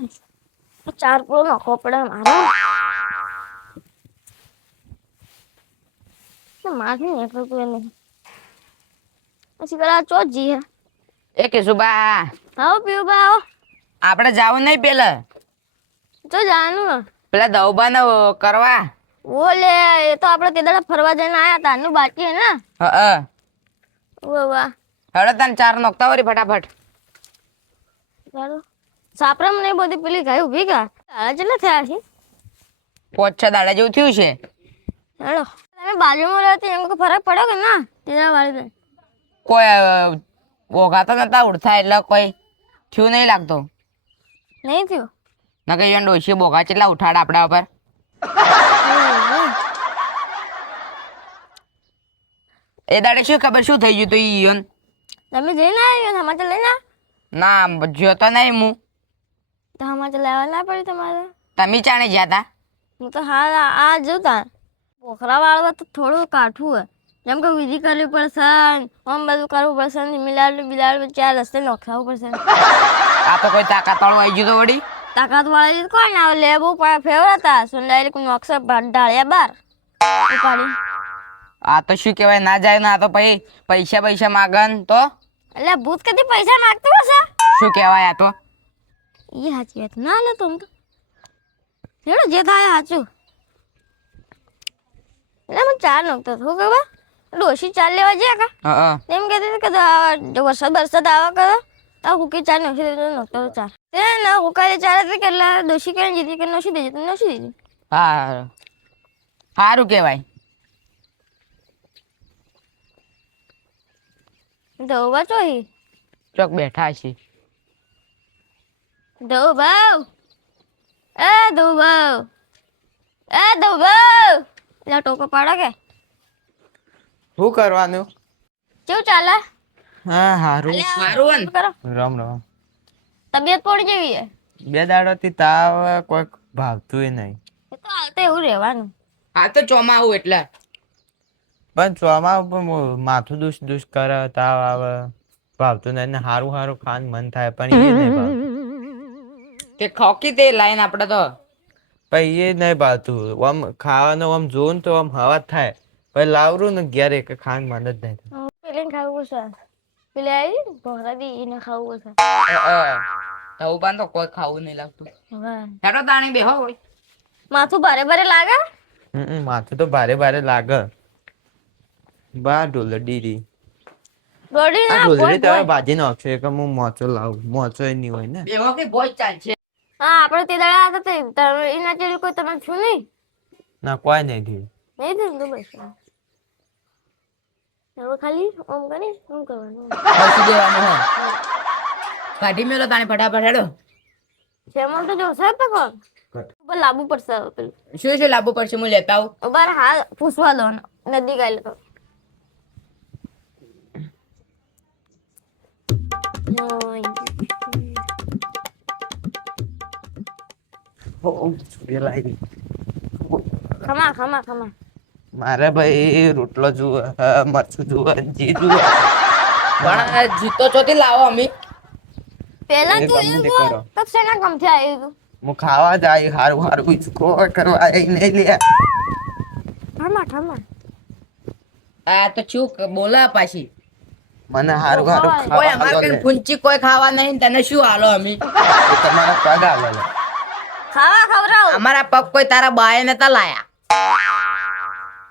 4 પૂરો નાખવો પડે મારો. માથી નીકળતું એને પછી પેલા ચો જી હે એ કેશુબા આવો પીવું આવો. આપણે જાવું નહીં પેલા તો જાનું પેલા દવબા ને કરવા. ઓલે એ તો આપણે તે દાડા ફરવા જઈને આયા તા નું બાકી હે ને. હા વાહ હેડો તને 4 નોકતા વરી ફટાફટ. ચાલો સાપરામ નહીં બધી પેલી ગાય ઊભી કા આ કેટલા થયા છે 5-6 દાડા જેવું થયું છે. હેડો તમે બાજુમાં રહેતી એમ ફરક પડ્યો કે ના તેના વાળી કોઈ ઓઘા તો નતા ઉડતા એટલે કોઈ થયું નહીં લાગતો. નહીં થયું ના કઈ ડોશી બોગા કેટલા ઉઠાડા આપણા ઉપર. એ દાડે શું ખબર શું થઈ ગયું તું ઈયોન. તમે જઈને આવ્યો સમાચાર લઈને ના જ્યો તો નહીં હું. તો સમાચાર લેવા ના પડે તમારે. તમે ચાણે જ્યાં તા. હું તો હાલ આ જોતા પોખરા વાળવા તો થોડું કાઠું હોય જેમ કે વિધિ કરવી પડશે આમ બધું કરવું પડશે બિલાડ 4 રસ્તે નોખાવું પડશે. આ તો કોઈ તાકાત વાળું આવી ગયું તો વળી. તાકાત વાળી કોણ આવે લેબુ ફેવરતા શું ડાયરેક્ટ નોકસે ઢાળ્યા બાર ઉપાડી. આ તો શું કહેવાય ના જાય ને આ તો પૈસા માગન તો એટલે ભૂત કદી પૈસા માંગતું હશે શું કહેવાય આ તો. એ સાચી વાત ના લે તું તો હેડો જે થાય સાચું. એટલે મને 4 નોખતો શું ખબર ડોશી 4 લેવા જાય કા એમ કહેતી કે વરસાદ આવા કરો આ હુકી 4 નોખી દેતો નોખતો 4 તે ના હુકાય 4 હતી કેટલા ડોશી કેમ જીતી કે નોશી દેજે તો નોશી દેજે. હા સારું કહેવાય. દવા ચોહી ચોક બેઠા છે. દવાવ એ દવાવ એટલે ટોકો પાડો કે શું કરવાનું? કેવું ચાલે? હા હારું સારું કરો રામ રામ. તબિયત પડી જેવી હે 2 દાડોથી તાવ કોઈ ભાવતું નહીં. એ તો હાલ તો એવું રહેવાનું. આ તો ચોમાવું એટલે પણ ચોમાં માથું દુષ કરે તાવ આવે ભાવતું નહીં ને હારું ખાન મન થાય પણ એ નહીં ભાવતું. તે ખોકી તે લાઈન આપણે તો પણ એ નહીં ભાવતું આમ ખાવાનું આમ જોઉં ને તો આમ હવા થાય પછી લાવરું ને ઘેર એક ખાન મન જ નહીં થાય. પેલે ખાવું છે પેલે આવી ભોરા દી એને ખાવું છે. દવબાન તો કોઈ ખાવું નહીં લાગતું. હા હેડો તાણી બેહો વળી. માથું ભારે લાગે માથું તો ભારે લાગે. બા ઢોલડી દોડી આ ના ઢોલડી તમે ભાજી નાખશો કે હું મોચો લાવું મોચો નહીં હોય ને. બેહો કે ભોજ ચાલશે. હા આપણે તે દાડા હતા તે એના જેવી કોઈ તમે છું નહીં ના કોઈ નહીં થયું. નહીં થયું તો બસ હવે ખાલી ઓમ કરી શું કરવાનું પછી દેવાનું હે કાઢી મેલો તાણી ફટાફટ હેડો. જેમાં તો જો સાહેબ તો કોણ ઉપર લાવવું પડશે પેલું શું લાવવું પડશે હું લેતા આવું. બાર હાલ પૂછવા દો નદી ગાય તો ખમા મારે ભાઈ રોટલો જુએ મરચું જુએ જી જુએ પણ જીતો ચોથી લાવો અમે. પેલા એ તું ગમે તે એવું કરો. તો શેના ગમથી આવ્યું તું હું ખાવા જાય હારું ઈચકો કરવા નહીં લે. ઠમા આ તો ચૂક બોલા પાછી. મને હારું કોઈ ખાવા અમારે આલો કઈ લે. ફૂંચી કોઈ ખાવા નહીં ને તને શું હાલો અમે. એ તમારા પગ આલો લે. ખાવા ખવડાવ અમારા પગ કોઈ તારા બાએ નતા લાયા.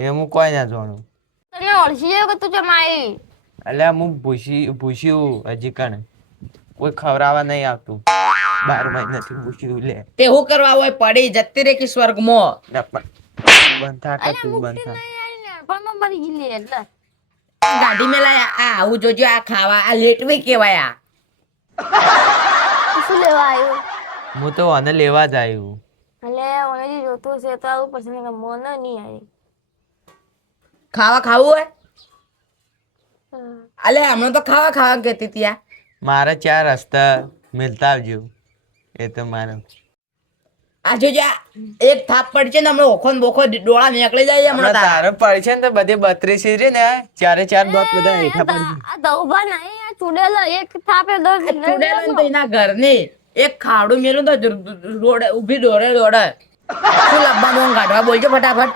એ હું કોઈ ના જાણું. તને ઓળખી જાય કે તું જમાઈ એટલે હું ભૂસ્યું હજી કણ કોઈ ખવડાવવા નહીં આવતું 12 મહિનાથી ભૂસ્યું લે. તે હું કરવા હોય પડી જતી રે કે સ્વર્ગમાં. ને પણ બંધ થા કે તું બંધ થા. પણ મમ્મી મરી ગઈ એટલે ગાડી મેલાયા આ આવું જોજો આ ખાવા આ લેટવી કેવાય આ. તું શું લેવા આવ્યો હું તો આને લેવા જ આવ્યું. એટલે ઓનેથી જોતું છે તો આવું પડશે ને મને નહીં આવી ખાવા ખાવું હોય અલે હમણાં તો ખાવા કહેતી ત્યાં. મારે 4 રસ્તા મિલતા આવજો એ તો મારે. આ જોજો આ એક થાપ પડશે ને હમણાં ઓખો ને બોખો ડોળા નીકળી જાય હમણાં તારા. તારે પડશે ને તો બધે 32 રે ને 4 દોત બધા હેઠા પડશે. આ દઉભા નહીં આ ચૂડેલો એક થાપે દો ચૂડેલો ને તો એના ઘરની એક ખાડું મેલું તો રોડ ઊભી દોડે દોડે શું લાવવાનું કાઢવા બોલજો ફટાફટ.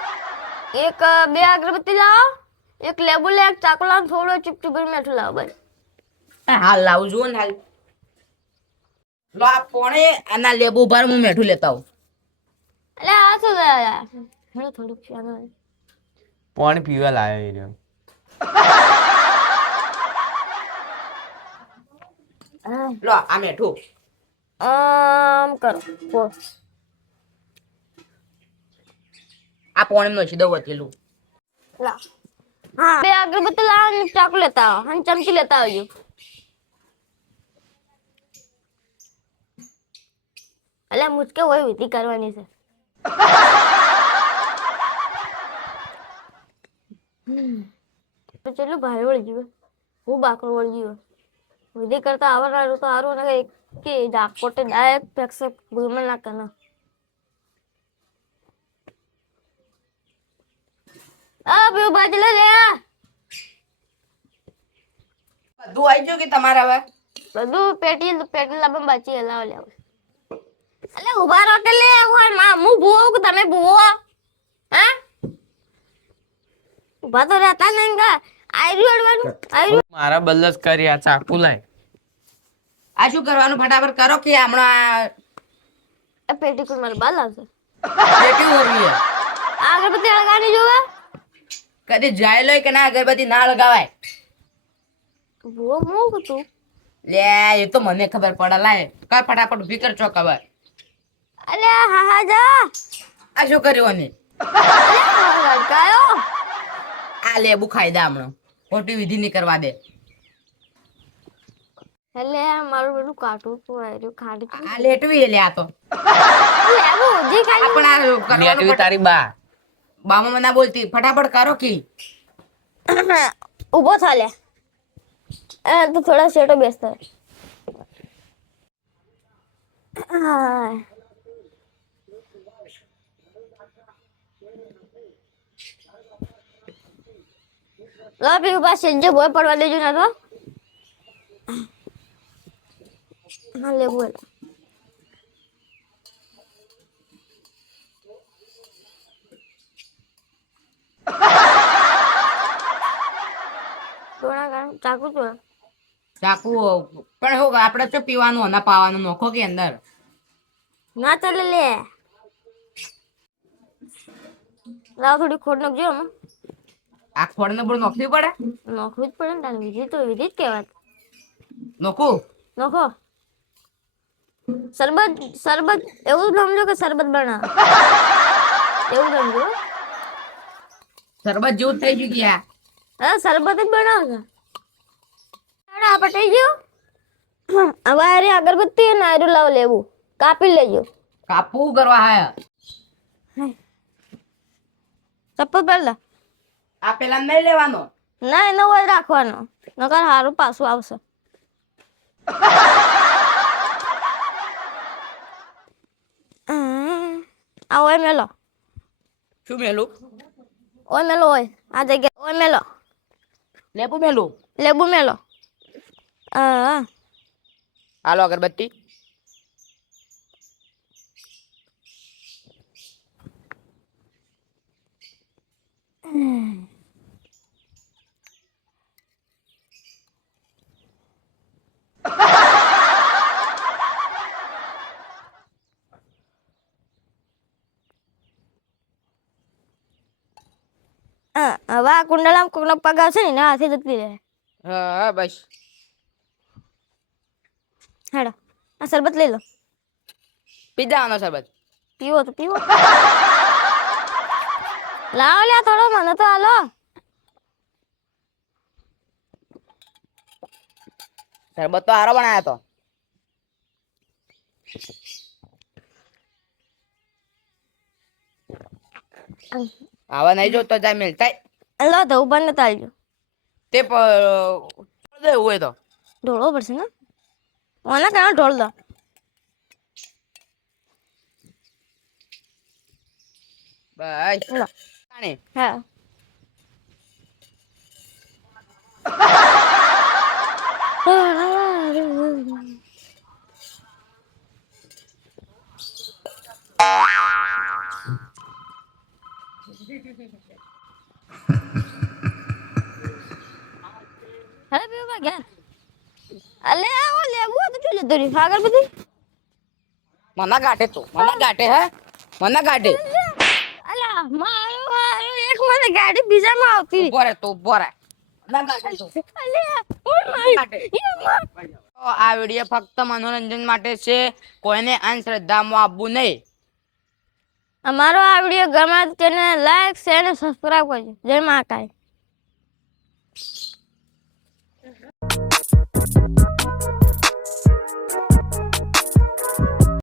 એક બે અગરબત્તી લાવો, એક લેબુ લે, એક ચાકુ લાવો, થોડો ચીપચીપ મેઠું લાવો બસ. હાલ લાવું જુઓ ને હાલ. લો આ પોણે આના લેબુ ઉભાર હું મેઠું લેતા આવું. એટલે આ શું છે યાર? હેલો થોડુંક ચાલો. પાણી પીવા લાવ્યો એ રહ્યો. લો આ મેઠું. કરો પો. આ પોણે નો સીધો વચેલું. લાવ. હા બે અગરબત્તી લાવો ને ચાકુ લેતા આવો અને ચમચી લેતા આવજો. એટલે મુશ્કેલ હોય વિધિ કરવાની છે. તો ચેટલું ભારે વળી ગયું, હું બાકડું વળી ગયું. વિધિ કરતા આવડનારું તો સારું ને કે ડાકોટે ડાયરેક્ટ ફેક્સ ગુલમાં ના કરના. આ બે બાજુ લે બધું આવી ગયું કે તમારે હવે? બધું પેટી લાવવા બાચી હલાવ લેવું. અલે ઉભા રહો કે લે હું ભૂવો કે તમે ભૂવો? હા ઉભા તો રહેતા નહીં કા આયરું મારા બલ્લસ કરી આ ચાકુ લાય. આ શું કરવાનું ફટાફટ કરો કે હમણાં પેટી કોઈ મારે બાલ આવશે. પેટી ઓરવી છે. અગરબત્તી લગાવવાની જોવે કદી જાય લો કે ના અગરબત્તી ના લગાવાય. ભૂવો હું તું લે એ તો મને ખબર પડે. લાય કર ફટાફટ ઊભી કર છો ખબર. અલે હા જા આ શું કર્યું ને? લડકાયો આ લેબુ ખાઈ દે હમણાં. ખોટી વિધિ નહીં કરવા દે. એટલે મારું બધું કાઢું તો આયરું ખાડી આ લેટવી લે આ તો. લેવું જે ખાલી પણ આ કરવાનું લેટવી તારી બા. બામાં ના બોલતી ફટાફટ કરો કે. ઊભો થા લે. તો થોડા શેટો બેસતા. લો પી પાસે જે ભોય પડવા દેજો ના તો. હા લેવું ચાકુ તો ચાકુ પણ હું આપણે તો પીવાનું ના પાવાનું નોખો કે અંદર ના ચાલે લે. લાવ થોડી ખોડ નાખજો આમાં. આ ખોડ ને બધું નોખવી પડે. નોખવું જ પડે ને તારે વિધિ તો વિધિ જ કહેવાય. નોખું નોખો શરબત એવું સમજો કે શરબત બનાવ એવું સમજો. શરબત જેવું થઈ ગયું ગયા. હા શરબત જ બનાવશે. આ પટાઈ ગયો. હવે આરે અગરબત્તી અને આયરું લાવ લેવું કાપી લેજો. કાપવું કરવા હાય. ચપ્પલ પહેરલા આ પેલા નહીં લેવાનો. ના એનો હોય રાખવાનો નકર હારું પાછું આવશે. આ હોય મેલો. શું મેલું? ઓય મેલો હોય આ જગ્યા ઓય મેલો. લેબુ મેલું. લેબુ મેલો. હા હાલો અગરબત્તી. હવે આ કુંડલામાં કોકનો પગ આવશે ને એના હાથે જતી રહે. હા બસ હેડો આ શરબત લઈ લો. પી જવાનો શરબત. પીવો તો પીવો. લાવો લે થોડો મને તો હાલો. શરબત તો હારો બનાવ્યો તો. આવા નહીં જોતો જાય મિલતા. લો તો ઉપર ને તાલજો. તે એવું હોય તો ઢોળવો પડશે ને ઓના કારણે ઢોળ દો. બસ લો પાણી. હા અરે પીવા ગયા અલે આવો લેબુ તો જો જતો રી આગળ બધી મને ગાટે તો મને ગાટે હે મને ગાટે અલા મારો એક મને ગાડી બીજામાં આવતી ઉભો રે તો ઉભો રે મને ગાટે તો અલે ઓય માય ગાટે. તો આ વિડીયો ફક્ત મનોરંજન માટે છે, કોઈને અંધશ્રદ્ધામાં આપવું નહીં. અમારો આ વિડીયો ગમે તો તેને લાઈક શેર અને સબસ્ક્રાઇબ કરજો. જય મહાકાળી.